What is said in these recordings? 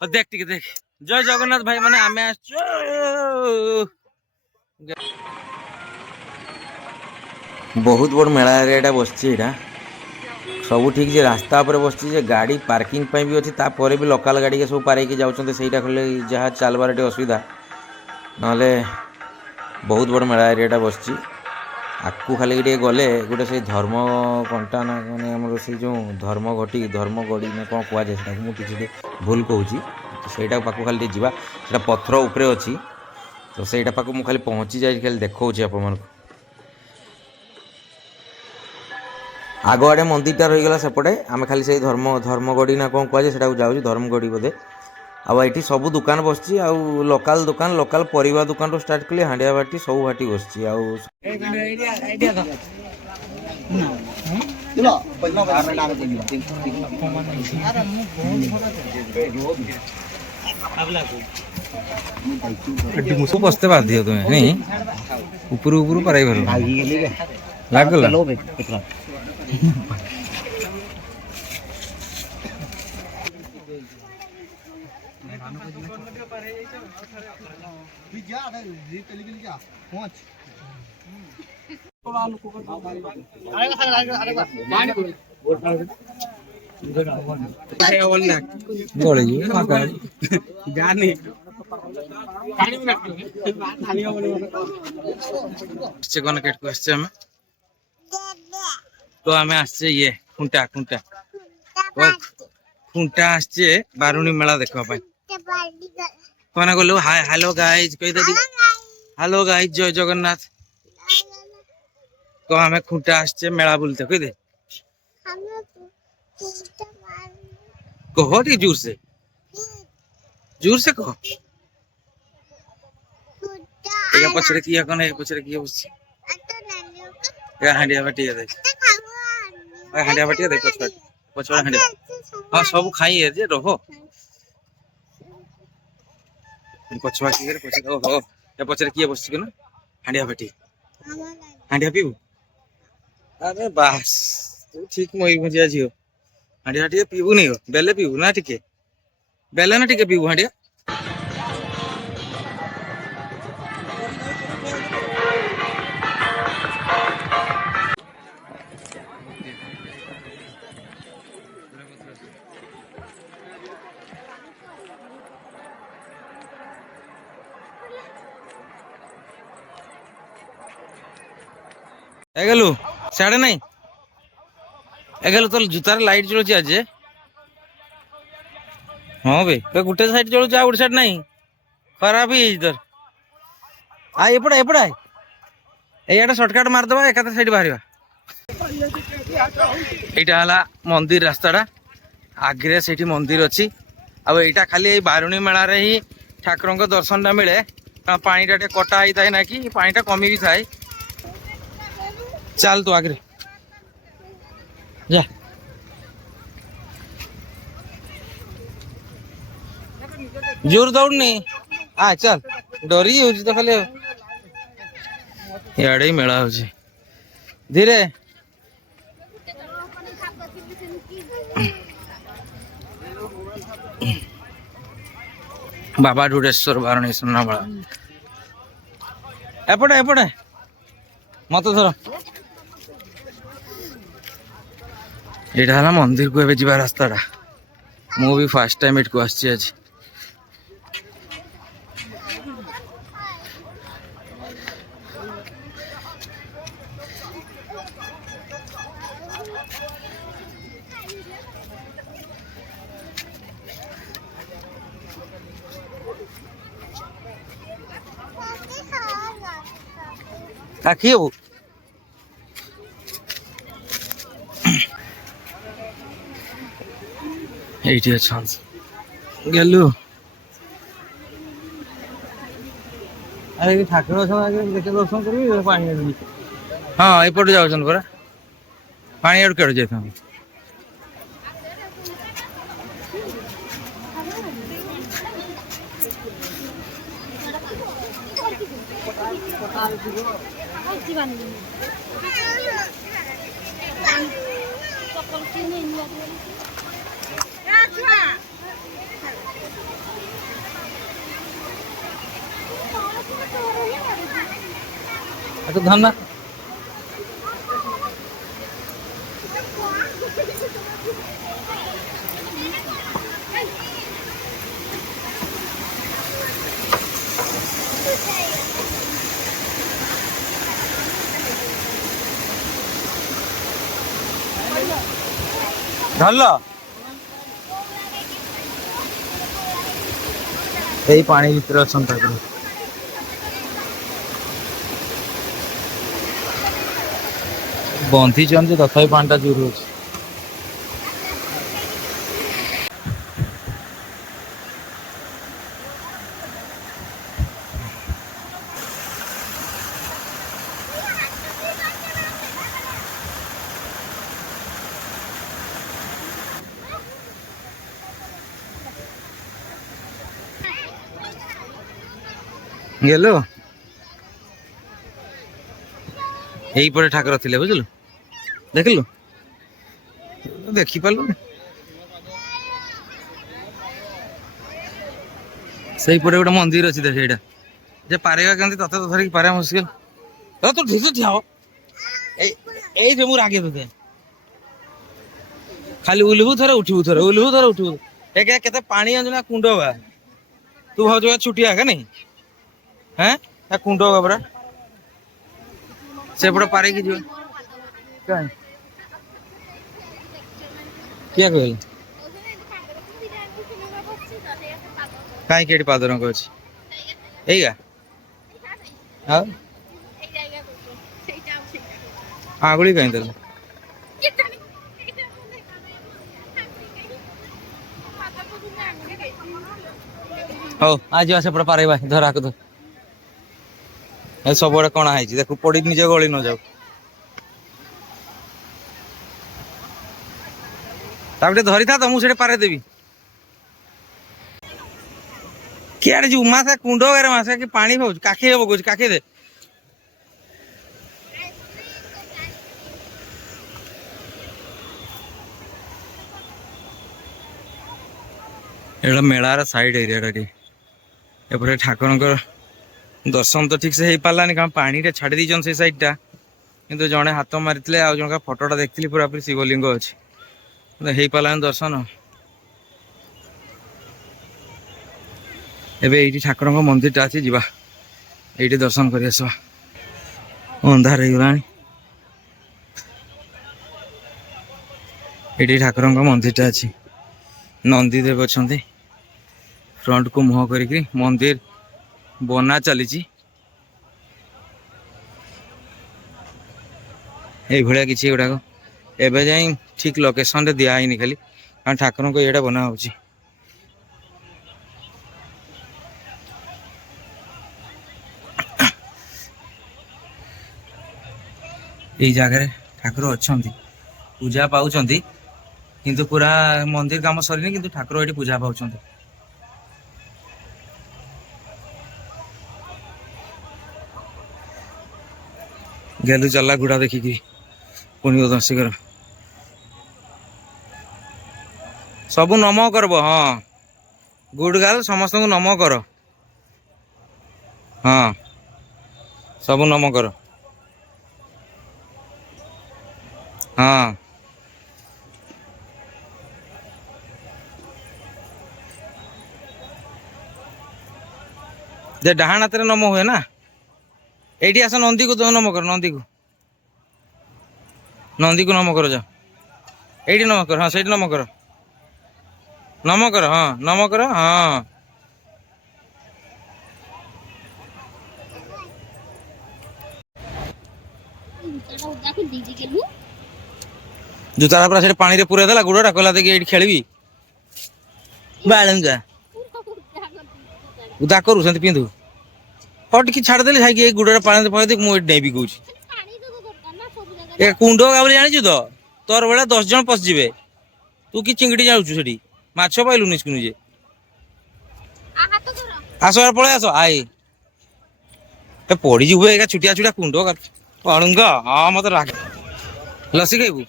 देख टिके देख जय जगन्नाथ भाई माने आमे आछो बहुत बड़ मेला एरिया बसची एटा सब ठीक जे रास्ता पर बसची जे गाड़ी पार्किंग पे भी अछि तापर भी लोकल गाड़ी के सब पारे के जाउछन्ते सेटा खले जहा चालबार टे असुविधा नले बहुत बड़ मेला एरिया बसची आकु खाली टे गले गोटे से धर्म कंटा ना माने हमर से जो धर्म घटी धर्म गड़ी ना कोन कुआ जे सेटा मु किछि भूल कहूची सेटा पाकु खाली जीवा सेटा पत्थर ऊपर अछि तो सेटा पाकु मु खाली पहुंची जाय खाली देखौची आप मन आग आड़े मंदिरटा रहीगला सेपटे आम खाली से धर्मगढ़ी ना कौन कहुए से जाऊँ धर्मगढ़ी बोधे आईटी सब दुकान बसची आउ लोकल दुकान लोकल परिवा दुकान रो स्टार्ट कले हांडिया बाटी सब बाटी बसची आउ बसते बाध्य तुम्हें नहीं ऊपर ऊपर पाराई भर लागला तो आम आसचे ये खुंटा खुंटा खुंटा आसचे बारुणी मेला देखा कौन गलु हाय हेलो गाइज कही दे हेलो गाइज जय जगन्नाथ तो आम खुंटा आसचे मेला बोलते कही दे कहो टी जोर से कहो पछड़े किया कौन पछड़े किया बस हांडिया बाटिया देख हांडिया बाटिया देख पछड़ा हांडिया हाँ सब खाई है जे रहो पछुआ की पछे ओहो ए पछरे किए बसछि केना हांडिया बाटी हांडिया पीबू अरे बास तू ठीक मई मजिया जियो हांडिया टिके पीबू नहीं हो बेले पीबू ना टिके बेले ना टिके पीबू हांडिया एगलू साढ़े नहीं एगलू तो जूतार लाइट जलुची आज हाँ बे तो गुटे साइड जलुची आ गुटे साइड नहीं खराब ही इधर आ एपड़ा एपड़ा एटा शॉर्टकट मारदबा एकाता साइड बाहरिबा एटा हला मंदिर रास्ताटा आगे सेठी मंदिर अच्छी अब एटा खाली बारुणी मेला रे ही ठाकुर को दर्शन टा मिले पानी टा कटा ही थाए ना कि पानी टा कमी भी थाए चल तू आगे जा जोर दौड़ नहीं आ चल डरी हो तो खाली याडे ही मेला हो धीरे बाबा ढुडेश्वर बारुणी सुन्नाबेला एपटे एपटे मत धर यहाँ मंदिर को एवं जा रास्ताटा मु भी फास्ट टाइम एट को आसी आज आखी हो এইটি চান্স গেল আরে ঠাকুর আগে দেখে দর্শন করবি পানি আনবি হ্যাঁ এপটে যাওছেন পরা পানি আর কেটে যেতাম तो धरना धरल यही पानी भीतर अच्छा बंधी चंद तथा पानी जोर हो गेलो यही पटे ठाकुर थे बुझलु देखलु देखी पालु से पटे गोटे मंदिर अच्छी देख यहाँ जे पारेगा केमती तते तो धरिक पारे मुस्किल तू ठीक ठिया हो मु रागे ते खाली उलबू थरे उठबू थरे उलबू थरे उठबू एक केते पानी अंजना कुंड बा तू भाव छुटिया का नहीं हैं कुंड होगा परा से पटे पारे की जो क्या कहल कहीं के पाद रंग अच्छी एइगा आगुड़ी कहीं देल हो आज से पटे पारे धरा को सब बड़े कणा है देखो पड़ी निजे गली न जाऊ धरी था तो मुझे पारे देवी क्या जो मासा कुंड गारे मासा कि पानी भाव काखे पकाऊ काखे दे एटा मेलार साइड एरिया एपटे ठाकुर दर्शन तो ठीक से हो पारानी कारण पानी टे छाड़ी दीचन से साइड टा किंतु जड़े हाथ मारी आ जन फटोटा देखी पूरा पूरी शिवलिंग अच्छी हो पारानी दर्शन एबे ये ठाकुर मंदिर टा अच्छी जीवा ये दर्शन कर अंधार हो गला ये ठाकुर मंदिर टा अच्छी नंदी देव अच्छा फ्रंट को मुह कर मंदिर बना चली भाया किसी गुड़ाक एवं जाए ठीक लोकेशन रे दिखाई खाली कारण ठाकुर को ये बना हो जगह ठाकुर अच्छा पूजा पाँच किंतु पूरा मंदिर काम सरीनी किंतु ठाकुर ये पूजा पाँच गेलु चला गुड़ा देखिकी पुणी दर्शी कर सब नम करब हाँ गुड गाल समस्त को नम कर हाँ सब नम कर हाँ जे डाहाण हाथ नम हुए ना ये आस नंदी को तो नम कर नंदी को नम कर जा ये नम कर हाँ से नम कर हाँ नम कर हाँ जूता पूरा से पानी रे पूरा देला गुड़टा कहला देखिए ये खेली बालंगा उदा करू से पिंधु हट कि छाड़ देले जाई गुड़ा पानी पड़े मुझे नहीं कौच कुंड गाबली जानी तो तोर भाया 10 जन पशिजे तू कि चिंगड़ी जाऊँ से माछ पाइलु निजे निजे आस पलि आस आई पड़ी जीव छुटिया छुटिया कुंड पड़ूंगा हाँ मत राग लसी खाइबू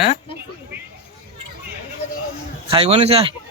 हैं खाइबनी से